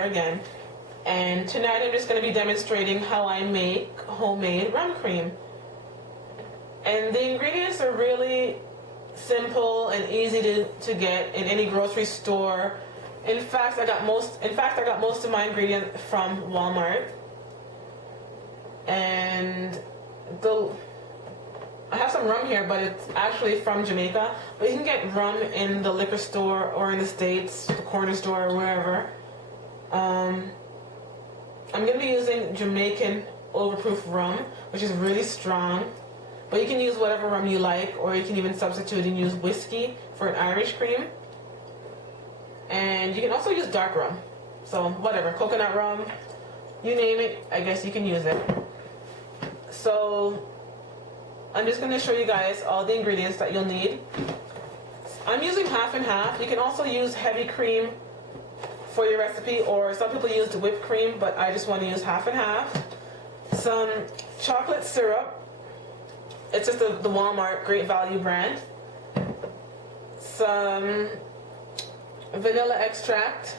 here again, and tonight I'm just going to be demonstrating how I make homemade rum cream. And the ingredients are really simple and easy to get in any grocery store. In fact, I got most of my ingredients from Walmart. And I have some rum here, but it's actually from Jamaica. But you can get rum in the liquor store or in the States, the corner store, or wherever. I'm going to be using Jamaican overproof rum, which is really strong. But you can use whatever rum you like, or you can even substitute and use whiskey for an Irish cream. And you can also use dark rum. So whatever, coconut rum, you name it, I guess you can use it. So I'm just going to show you guys all the ingredients that you'll need. I'm using half and half. You can also use heavy cream for your recipe, or some people use the whipped cream, but I just want to use half and half. Some chocolate syrup. It's just the Walmart Great Value brand. Some vanilla extract.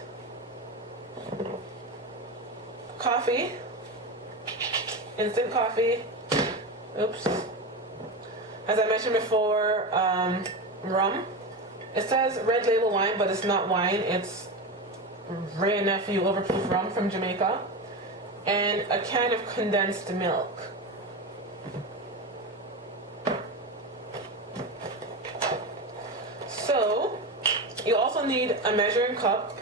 Coffee. Instant coffee. Oops. As I mentioned before, rum. It says red label wine, but it's not wine. It's Ray and Nephew overproof rum from Jamaica. And a can of condensed milk. So, you also need a measuring cup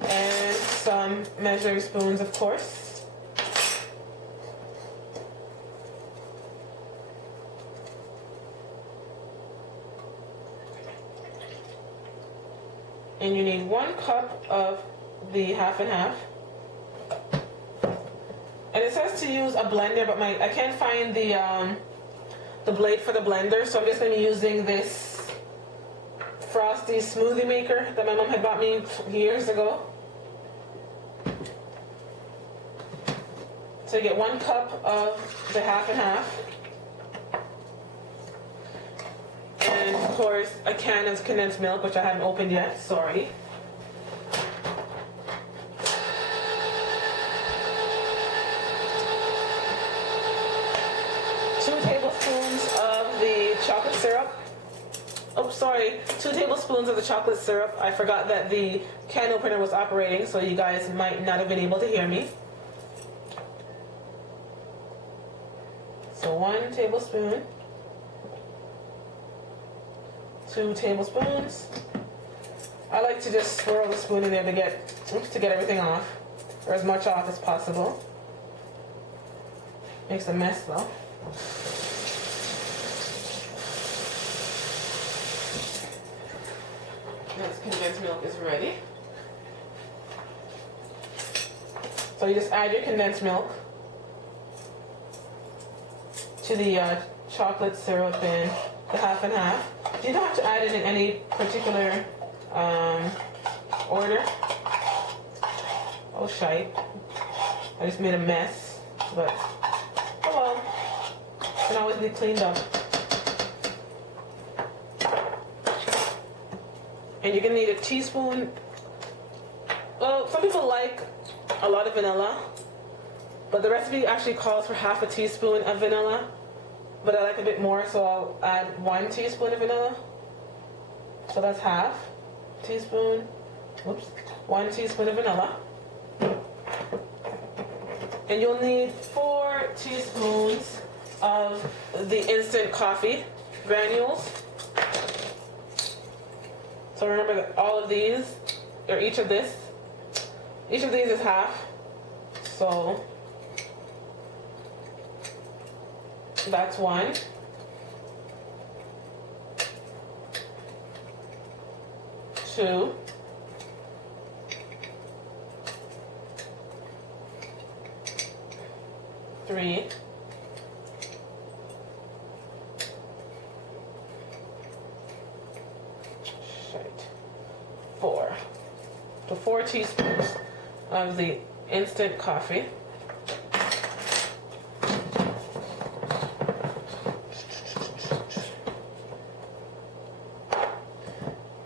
and some measuring spoons, of course. And you need 1 cup of the half and half. And it says to use a blender, but I can't find the blade for the blender, so I'm just going to be using this Frosty smoothie maker that my mom had bought me years ago. So you get 1 cup of the half and half. And of course a can of condensed milk, which I haven't opened yet, sorry. Two tablespoons of the chocolate syrup. Oh, sorry, 2 tablespoons of the chocolate syrup. I forgot that the can opener was operating, so you guys might not have been able to hear me. So 1 tablespoon. 2 tablespoons. I like to just swirl the spoon in there to get everything off, or as much off as possible. Makes a mess though. This condensed milk is ready. So you just add your condensed milk to the chocolate syrup and the half and half. You don't have to add it in any particular order. Oh shite. I just made a mess, but oh well. It can always be cleaned up. And you're gonna need a teaspoon. Well, some people like a lot of vanilla, but the recipe actually calls for half a teaspoon of vanilla. But I like a bit more, so I'll add 1 teaspoon of vanilla. So that's half teaspoon. Whoops. 1 teaspoon of vanilla. And you'll need 4 teaspoons of the instant coffee granules. So remember that all of these, or each of these is half. So that's 1. 2. 3. 4. So 4 teaspoons of the instant coffee.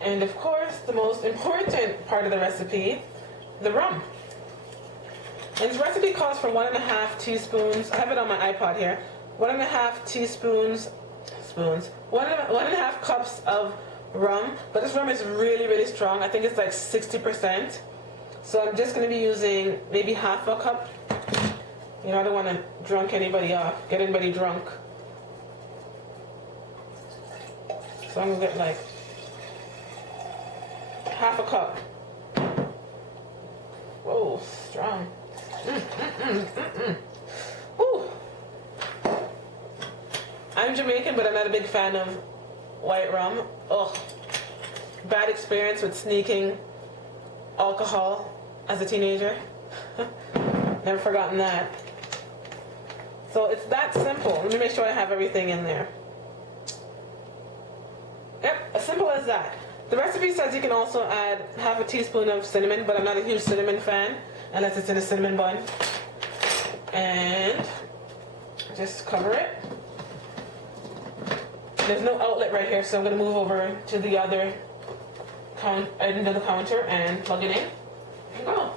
And of course, the most important part of the recipe the rum. And this recipe calls for 1.5 teaspoons. I have it on my iPod here. 1.5 teaspoons, one and a half cups of rum. But this rum is really, really strong. I think it's like 60%. So I'm just going to be using maybe half a cup. You know, I don't want to drunk anybody off, get anybody drunk. So I'm going to get like half a cup. Whoa, strong. Ooh. I'm Jamaican, but I'm not a big fan of white rum. Ugh. Bad experience with sneaking alcohol as a teenager. Never forgotten that. So it's that simple. Let me make sure I have everything in there. Yep, as simple as that. The recipe says you can also add half a teaspoon of cinnamon, but I'm not a huge cinnamon fan unless it's in a cinnamon bun. And just cover it. There's no outlet right here, so I'm going to move over to the other end of the counter and plug it in and go.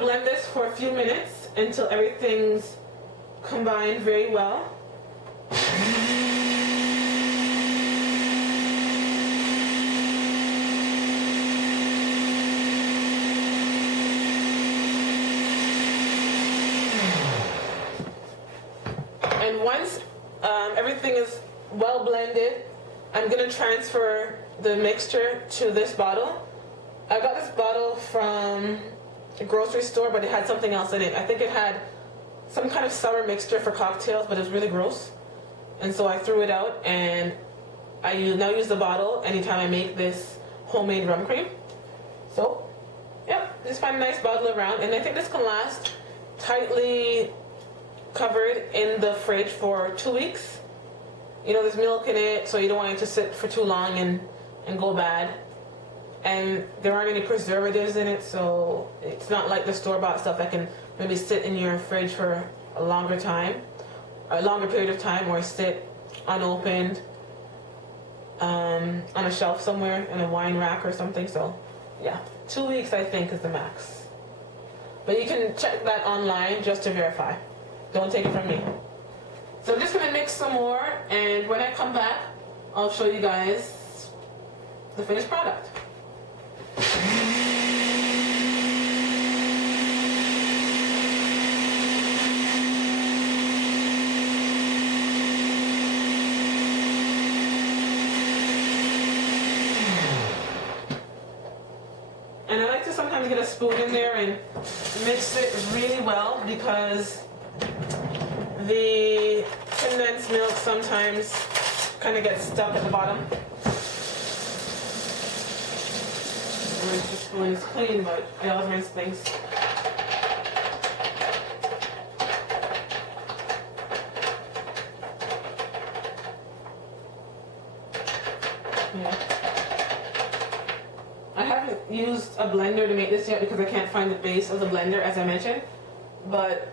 Blend this for a few minutes until everything's combined very well. And once everything is well blended, I'm going to transfer the mixture to this bottle. I got this bottle from a grocery store, but it had something else in it. I think it had some kind of sour mixture for cocktails, but it was really gross. And so I threw it out, and I now use the bottle anytime I make this homemade rum cream. So, yeah, just find a nice bottle around, and I think this can last tightly covered in the fridge for 2 weeks. You know, there's milk in it, so you don't want it to sit for too long and go bad. And there aren't any preservatives in it, so it's not like the store-bought stuff that can maybe sit in your fridge for a longer period of time, or sit unopened on a shelf somewhere in a wine rack or something. So, yeah, 2 weeks I think is the max. But you can check that online just to verify. Don't take it from me. So I'm just going to mix some more, and when I come back, I'll show you guys the finished product. And I like to sometimes get a spoon in there and mix it really well, because the condensed milk sometimes kind of gets stuck at the bottom. Rinse the spoon is clean, but I always rinse things. Yeah. I haven't used a blender to make this yet because I can't find the base of the blender, as I mentioned, but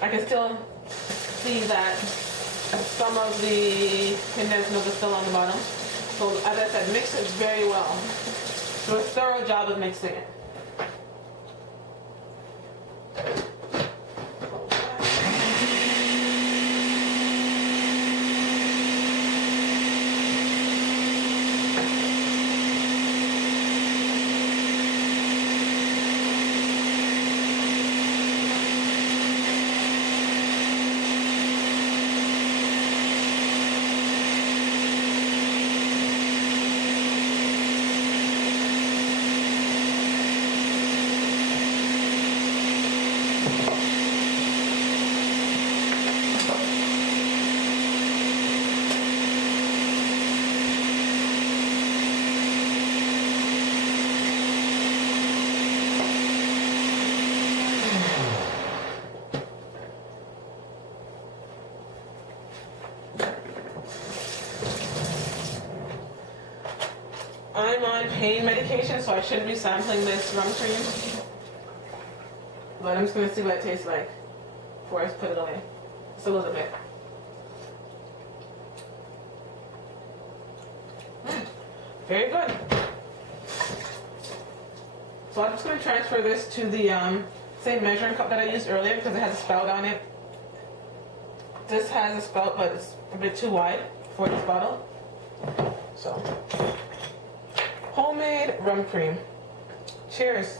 I can still see that some of the condensed milk is still on the bottom. So as I said, mix it very well. Do a thorough job of mixing it. I'm on pain medication, so I shouldn't be sampling this rum cream. But I'm just going to see what it tastes like before I put it away. Just a little bit. Very good. So I'm just going to transfer this to the same measuring cup that I used earlier because it has a spout on it. This has a spout, but it's a bit too wide for this bottle. So, homemade rum cream. Cheers.